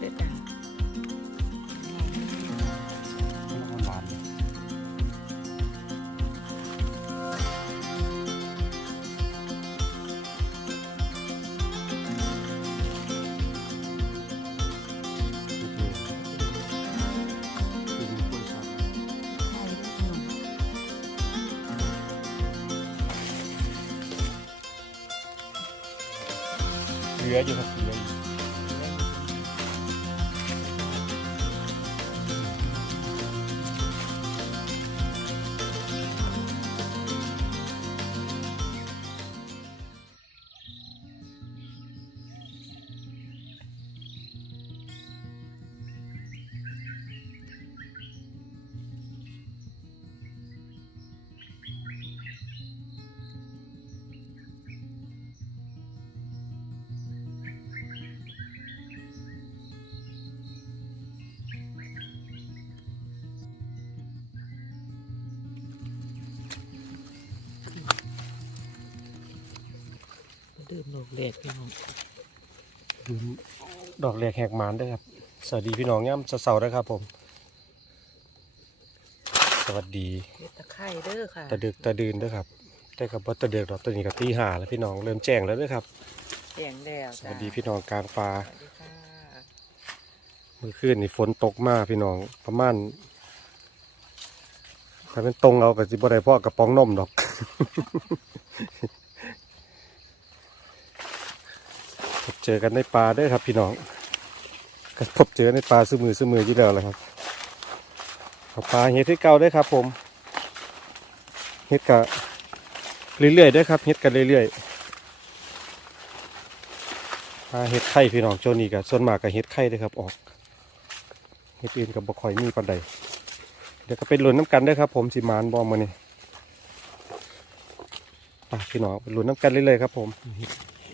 เด้อจ้ะหวานเหลืออยู่ครับเหลืออยู่ ดื่มโลกเล็กพี่น้องลืมดอกแหลกแหกหมานด้วยครับ สวัสดีพี่น้องย่ำเสาร์ด้วยครับผม สวัสดีเฮ็ดตะไคร้เด้อค่ะตะดึกตะดืนด้วยครับได้กับว่าตะเดือกดอกตอนนี้ก็ตีหาแล้วพี่น้องเริ่มแจ้งแล้วด้วยครับแดงแล้วสจ้ะวัสดีพี่น้องกลางปลาสวัสดีค่ะเมื่อคืนนี่ฝนตกมากพี่น้องประมาณถ้าเป็นตรงเอากับจิบได้พ่อกระป๋องนมดอก พบ เจอกันในปลาเด้ครับพี่น้องก็พบเจอในปลาซื้อมือซื้อมืออยู่แล้วแหละครับเอปลาเฮ็ดที่เก่าเด้ครับ ผมเฮ็ดกะเรื่อยๆเด้ครับเฮ็ดกันเรื่อยๆปลาเฮ็ดไข่พี่น้องโจนี่กับส่วนมากกับเฮ็ดไข่เด้วยครับออกเฮ็ดอื่นกับบกคอยมีปานใดเดี๋ยวก็เป็นลุนน้ำกันเด้ครับ ผมสิมานบอมานี่ไปพี่น้องไปลุ้นน้ำกันเรื่อยๆครับ ผม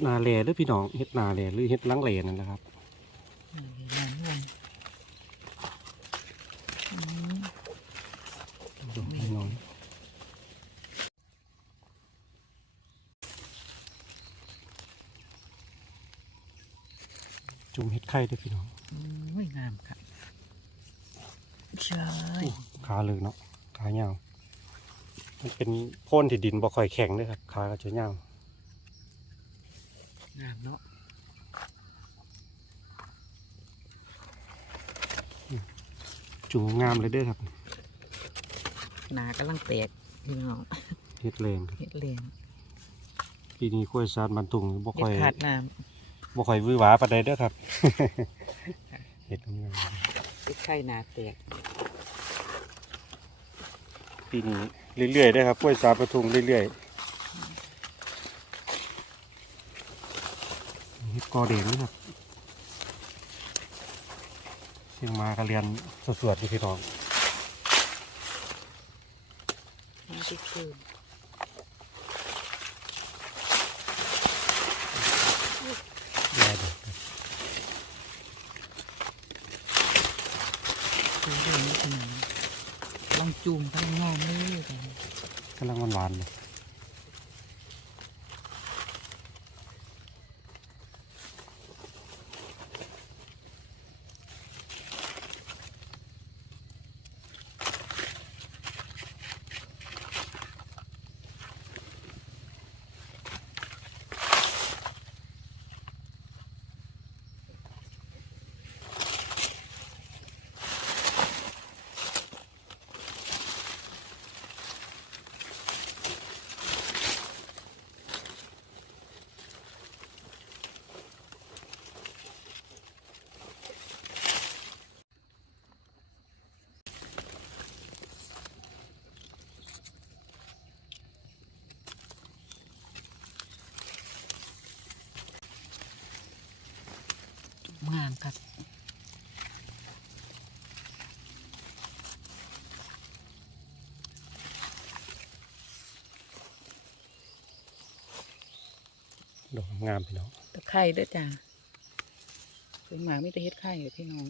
นาแลหรือพี่น้องเฮ็ดนาแลหรือเฮ็ดลังแลนั่นแหละครับนี่น้ำนวลอืมดอกน้อยจุ่มเห็ดไข่ด้วยพี่น้องอืมงามค่ะใช่ขาเลยเนาะ ขายาวมันเป็นโพ่นที่ดินบ่ค่อยแข็งเลยครับ ขาก็จะยาว งามเนาะจุ่มงามเลยเด้อครับหนากำลังแตกพี่น้องเห็ดแรงครับเฮ็ดเลียงปีนี้กล้วยซาดมันตุงบ่เฮ็ค่ดอยขาดน้บ่ค่อยวิหวาปานใดเด้อครับเห็ดงามำเฮ็ดไข่หนาแตกปีนี้เรื่อยๆเด้อครับกล้วยซาดปทุงเรื่อยๆเห็ด กอแดงนะครับเชียงมาก็เรียนสวดๆอยู่พี่น้องนี่ที่คือได้เด้อคือเรื่องนี้ขนาดลองจูมกำลังงามเลยจ้ะกำลังหวานๆเลย งามครับดอกงามพี่น้องตะไคร้เด้อจ้ะเป็นหมาไม่ได้เฮ็ดไข่เหรอพี่น้อง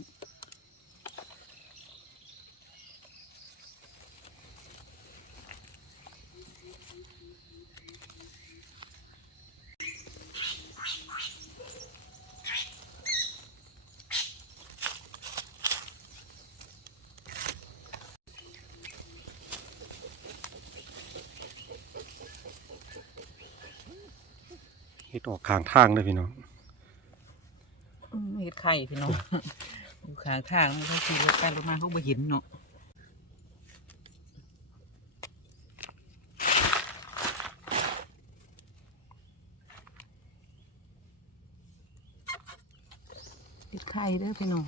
เฮ็ดออกข้างทางเลยพี่น้องอืมเฮ็ดไข่พี่น้องอยู่ข้างทางมันเขาขี่รถไปรถมาเขาบ่เห็นเนาะเฮ็ดไข่เด้อพี่น้อง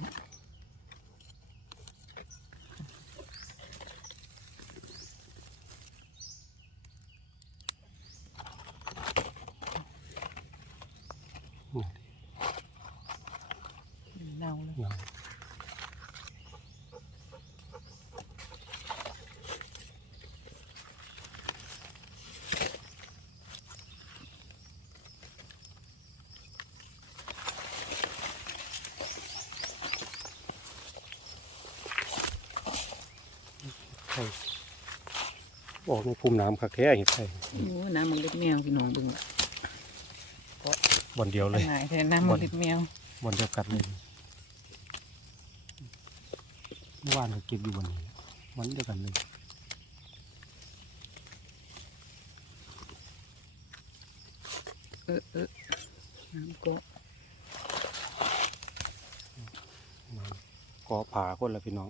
เน่าเลย ไข่ ออกในภูมิน้ำคักแท้เห็ดไข่โอ้น้ำมันเล็ดแมวพี่น้องเบึงบอนเดียวเลยหายแต่น้ำมันเล็ดแมวบอนเดียวกันเลยเมื่อวานเราเก็บอยู่บนนี้วันเดียวกันเลยเออเออน้ำก็กอผาคนละพี่น้อง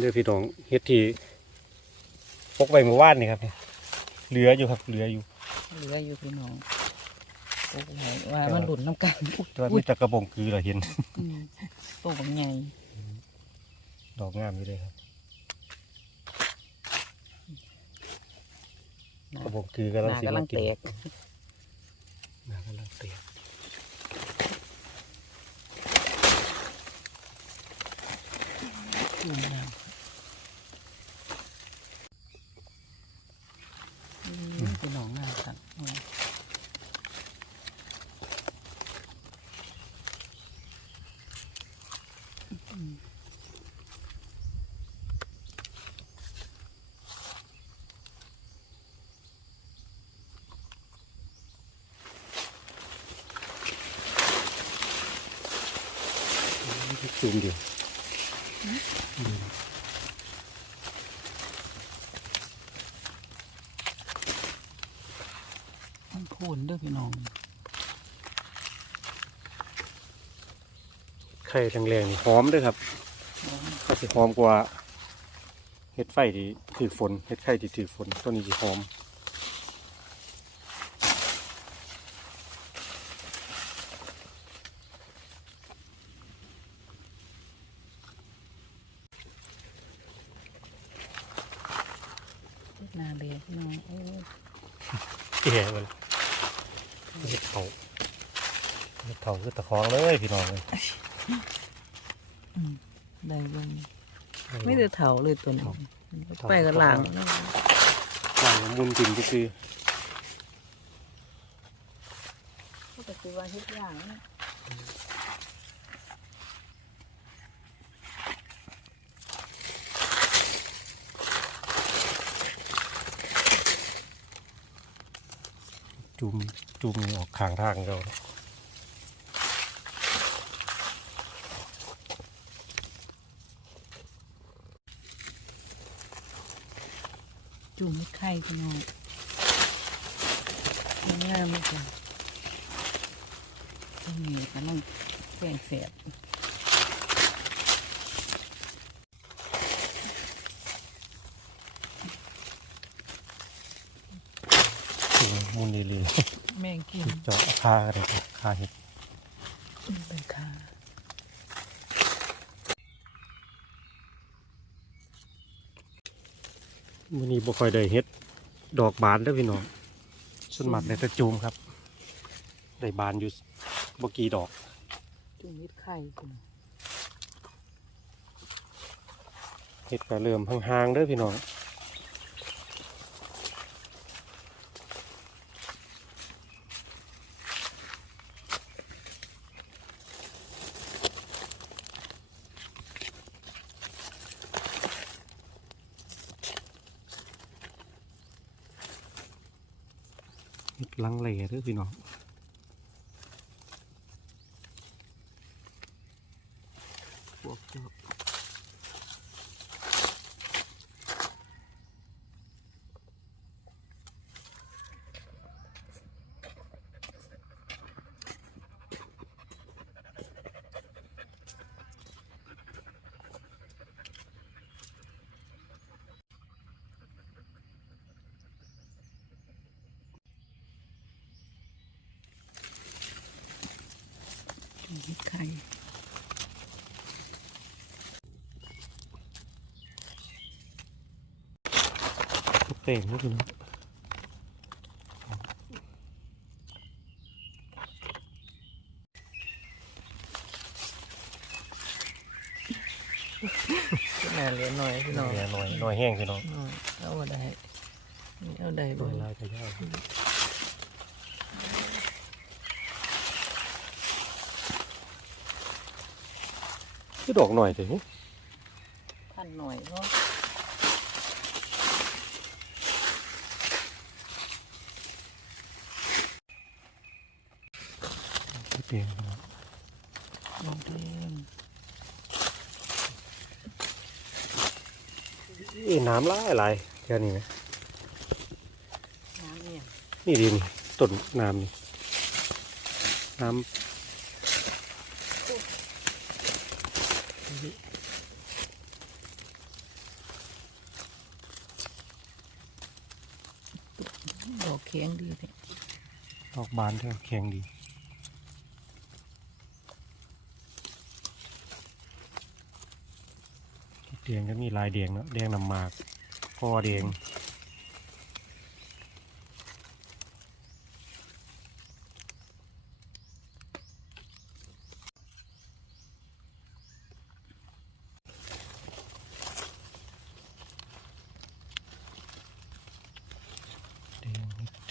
เด้อพี่น้องเฮ็ดที่พกไปเมื่อวานนี่ครับเนี่ยเหลืออยู่ครับเหลืออยู่เหลืออยู่พี่น้องโอ้โหว่ามันหลุดน้ำกันอุ๊ยแต่ว่ามีแต่กระบงคือเราเห็นอืมโตบางใหญ่ดอกงามอยู่เลยครับกระบงคือกำลังหนาสิกำลังมากิแตนกหนากำลังแตกจุ่มน้ำอืมพี่ น้องงามครับอืมอืม จุ่มเดียว มั นโคนเด้อพี่น้องไข่แรงๆนี่หอมด้วยครับก็สิหอมกว่าเห็ดไฟที่ถือฝนเห็ดไข่ที่ถือฝนตัวนี้สิหอมนาเบยพี่น้องโอ้ยแก่มัน เห็ดเผาเห็ดเผาคือตะคองเลยพี่น้องเลยอืมได้เบิ่งไม่ได้เถาเลยตัวนี้ไปกับหลังหลังมุนกินก็คือก็คือว่าทุกอย่างนะจุ่ม จุ่มนี่ออกข้างทางเราจุ่มให้ไข่พี่น้องงามเลยจ้ะต้นนี้กำลังแกงเสียบจุ่มมุนเลยเลย แมงกินเจาะคาอะไรคาเห็ดเป็นค่ะมื้อนี้บ่ค่อยได้เฮ็ด ดอกบานเด้อพี่น้องส่วนมากได้แต่จูมครับ ได้บานอยู่บ่กี่ดอก จุ่มให้ไข่พี่น้องเฮ็ดก็เริ่มห่างๆเด้อพี่น้อง ลังเลหรือพี่น้อง ไข่เต่งนี่พี่น้องแม่เหลือหน่อยพี่น้องหน่อยหน่อยหน่อยแห้งพี่น้องเอาได้เอาได้หน่บ่อยลายกระยา คือดอกหน่อยเถอะพันหน่อยเนาะเต่งพี่น้องลองเล่นเอ้ยน้ำลายหลายแค่นี้ไหมน้ำเนี่ยนี่ดีนี่ต้นน้ำนี่น้ด อกเคียงดีเลยดอกบานแท้แข็งดีเดียงก็มีลายเดงเนาะแดงนำหมากคอเดง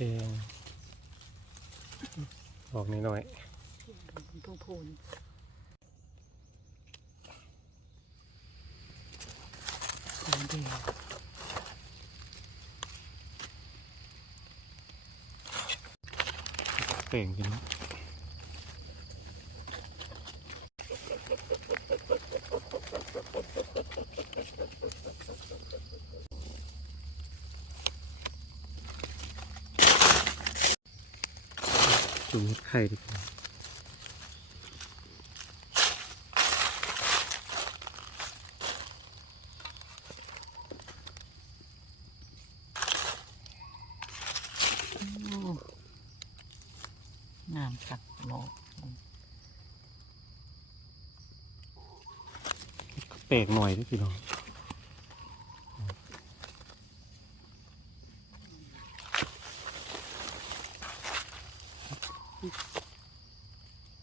ดงออกนิดหน่อยพุ่งพูนของดีเป่งจริง จุ่มเห็ดไข่ดีกว่าโอ้งามคักเนาะเป่งหน่อยด้วยพี่น้อง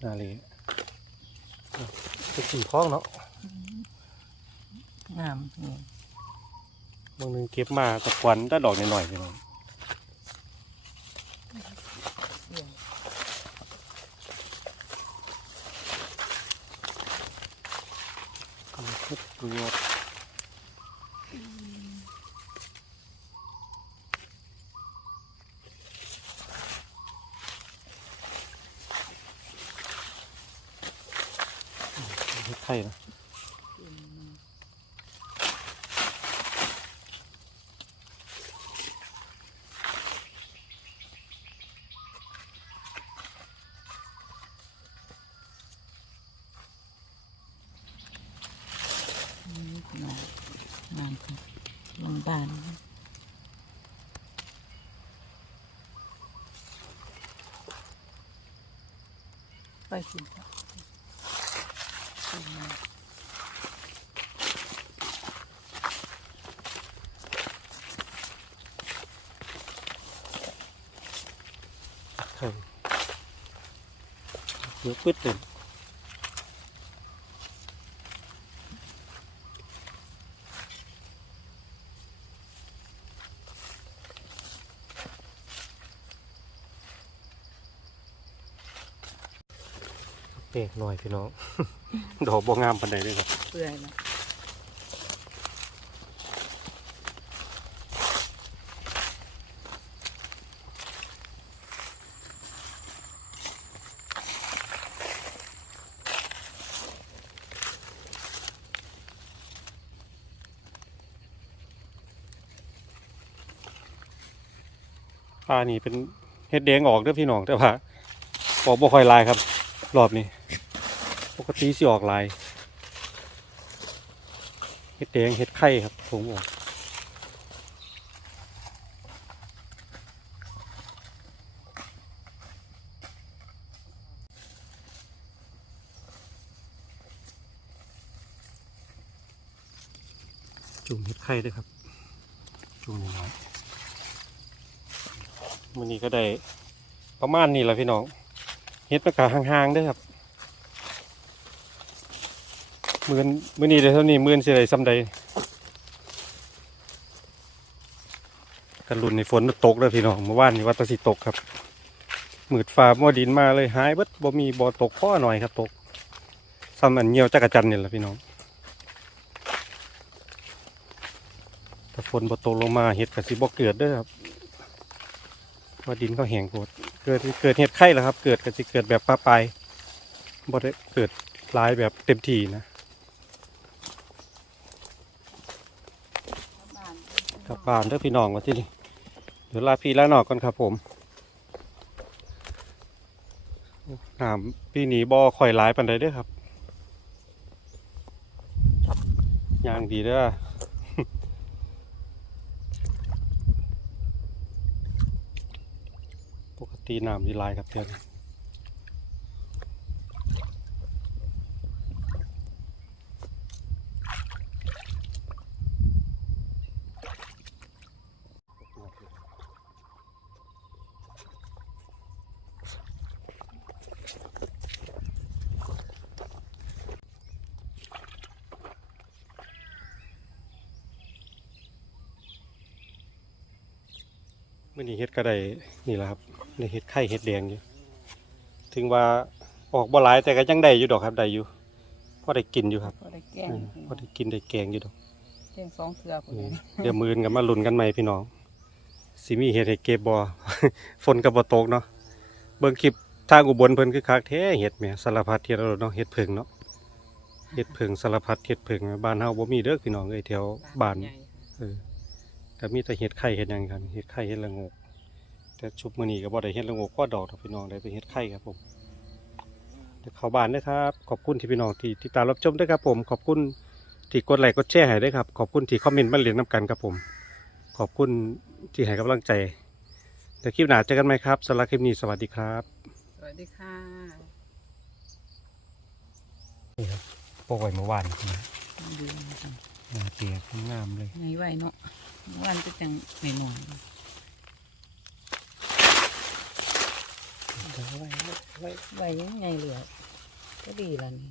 นาเลยจะขี่พ้องเนาะงามนี่บางนึงเก็บมาตะควันได้ดอกหน่อยๆพี่น้องเดี๋ยวก็คึกรว ดเฮ็ดไข่นะนี่พี่น้องงาบานไปกินค่ะ เดี๋ยวปึ๊ดเลย เปกหน่อยพี่น้อง ดอกบงามปันใดเลยครับเปื่อยนะปลานี่เป็นเห็ดแดงออกเด้อพี่น้องแต่ว่าออกบ่ค่อยลายครับ รอบนี้ ปกติสิออกลายเห็ดแดงเห็ดไข่ครับผมออกจุ่มเห็ดไข่ด้วยครับ จุ่มน้อยวันนี้ก็ได้ประมาณนี้แหละพี่น้องเห็ดประกาห่างๆด้วยครับ มือนมื้อนี้ได้เท่านี้มื้อนสิได้ซ้ำใดกันรุ่นในฝนตกเลยพี่น้องเมื่อวานนี้ว่าแตสิตกครับมืดฟ้ามัวดินมาเลยหายเบิดบ่มีบ่อตกข้อหน่อยครับตกซ้ำอันเหี่ยวจักรจันทร์นี่ยแหละพี่น้องถ้าฝนบ่ตกลงมาเห็ดก็สิบ่เกิดด้อครับว่าดินเขาแห้งโพดเกิดเกิดเห็ดไข่แล้วครับ เกิดก็สิเกิดแบบปลาปลายบ่ได้เกิดลายแบบเต็มที่นะ กลับบ้านเด้อพี่น้องว่าที่นี่เดี๋ยวลาพี่ลาหนองก่อนครับผมน้ำปีนี้บ่ค่อยหลายปานใดเด้อครับย่างดีเด้อปกติน้ำดีหลายครับเพื่อน ก็ได้นี่แหละครับในเฮ็ดไข่เฮ็ดแดงอยู่ ถึงว่าออกบ่หลายแต่ก็ยังได้อยู่ดอกครับได้อยู่พอได้กินอยู่ครับพอได้แกงอืมพอได้กินได้แกงอยู่ดอกแกงสองเสือพอเอดีอเดี๋ยวมือนกันมาลุ้นกันใหม่พี่น้องสิมีเฮ็ดให้เก็บบ่ฝนก็บ่ตกเนาะเบิ่งคลิปทางอุบลเพิ่นคือคักแท้เฮ็ดแหมสารพัดเฮ็ดเอาเนาะเฮ็ดเพิงเนาะเฮ็ดเพิงสารพัดเฮ็ดเพิงบ้านเฮาบ่มีเด้อพี่น้องเอ้ยแถวบ้านใหญ่เออก็มีแต่เฮ็ดไข่เฮ็ดหยังกันเฮ็ดไข่เฮ็ดละโงก แต่ชุบมื้อนี้ก็บ่ได้เฮ็ดละโงกกว่าดอกดอกพี่น้องได้ไปเฮ็ดไข่ครับผมเดี๋ยวเข้าบ้านเด้อครับ ขอบคุณที่พี่น้องที่ติดตามรับชมด้วยครับผม ขอบคุณที่กดไลค์กดแชร์ให้ด้วยครับ ขอบคุณที่คอมเมนต์มาเรียนนํกันครับผม ขอบคุณที่ให้กำลังใจเดี๋ยวคลิปหน้าเจอกันไหมครับสำหรับคลิปนี้สวัสดีครับ สวัสดีค่ะโปรยเมื่อวานดูนะครับเปียกงามเลยไงไหวเนาะวันก็จังไม่หน่อยเดี๋ย ไหวไหวไหวยังไงเหลือก็ดีแล้วนี่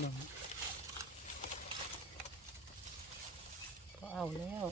เนาะก็เอาแล้ว